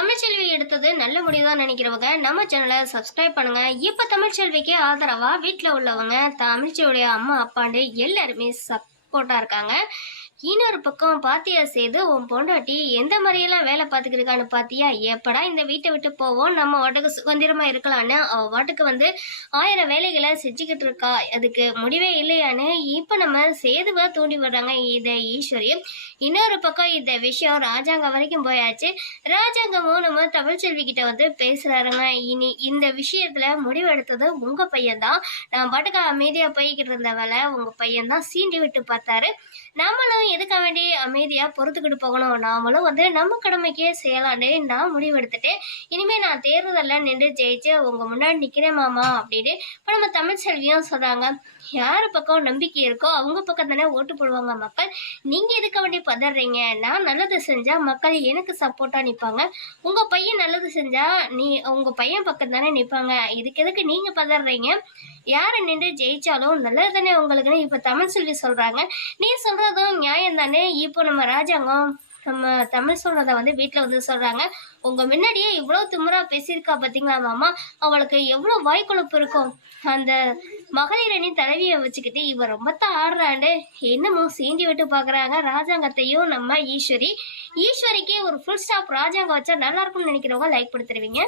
தமிழ்ச்செல்வி எடுத்தது நல்ல முடிவுதான் நினைக்கிறவங்க நம்ம சேனலை சப்ஸ்கிரைப் பண்ணுங்க. இப்ப தமிழ்ச்செல்விக்கு ஆதரவா வீட்டுல உள்ளவங்க தமிழ்ச்சியுடைய அம்மா அப்பாண்டு எல்லாருமே சப்போர்ட்டா இருக்காங்க. இன்னொரு பக்கம் பாத்தியா செய்து உன் பொண்டாட்டி எந்த மாதிரியெல்லாம் வேலை பார்த்துக்கிருக்கான்னு பாத்தியா, எப்படா இந்த வீட்டை விட்டு போவோம், நம்ம வாட்டுக்கு சுதந்திரமா இருக்கலான்னு அவ வாட்டுக்கு 1000 வேலைகளை செஞ்சுக்கிட்டு இருக்கா. அதுக்கு முடிவே இல்லையான்னு இப்ப நம்ம சேதுவா தூண்டி விடுறாங்க இத ஈஸ்வரி. இன்னொரு பக்கம் இந்த விஷயம் ராஜாங்கம் வரைக்கும் போயாச்சு. ராஜாங்கமும் நம்ம தமிழ்ச்செல்வி கிட்ட பேசுறாருங்க. இனி இந்த விஷயத்துல முடிவெடுத்தது உங்க பையன்தான். நான் பாட்டுக்கு அமைதியா போய்கிட்டு இருந்த வேலை உங்க பையன்தான் சீண்டி விட்டு பார்த்தாரு. நாமளும் எதுக்காக வேண்டி அமைதியா பொறுத்துக்கிட்டு போகணும், நாமளும் நம்ம கடமைக்கே செய்யலான்னு நான் முடிவெடுத்துட்டேன். இனிமே நான் தேர்தல்ல நின்று ஜெயிச்சு உங்க முன்னாடி நிக்கிறேன் மாமா அப்படின்னு இப்ப நம்ம தமிழ்ச்செல்வியும் சொல்றாங்க. யாரு பக்கம் நம்பிக்கை இருக்கோ அவங்க பக்கம் தானே ஓட்டு போடுவாங்க மக்கள். நீங்க எதுக்க வேண்டி பதறீங்க? நான் நல்லது செஞ்சா மக்கள் எனக்கு சப்போர்ட்டா நிப்பாங்க. உங்க பையன் நல்லது செஞ்சா உங்க பையன் பக்கம் தானே நிப்பாங்க. இதுக்கு எதுக்கு நீங்க பதறீங்க? யாரு நின்று ஜெயிச்சாலும் நல்லது தானே உங்களுக்குன்னு இப்ப தமிழ்ச்செல்வி சொல்றாங்க. நீ சொல்றதும் நியாயம் தானே. இப்போ நம்ம ராஜாங்கம் நம்ம தமிழ் சொல்றத வீட்டுல சொல்றாங்க. உங்க முன்னாடியே இவ்வளவு திமிரா பேசியிருக்கா பாத்தீங்களா மாமா, அவளுக்கு எவ்வளவு வாய்க்குழப்பு இருக்கும். அந்த மகளிரணி தலைவியை வச்சுக்கிட்டு இவ ரொம்ப தான் ஆடுறாண்டு என்னமோ சீண்டி விட்டு பாக்குறாங்க ராஜாங்கத்தையும் நம்ம ஈஸ்வரிக்கு ஒரு ஃபுல் ஸ்டாப் ராஜாங்கம் வச்சா நல்லா இருக்கும்னு நினைக்கிறவங்க லைக் கொடுத்துருவீங்க.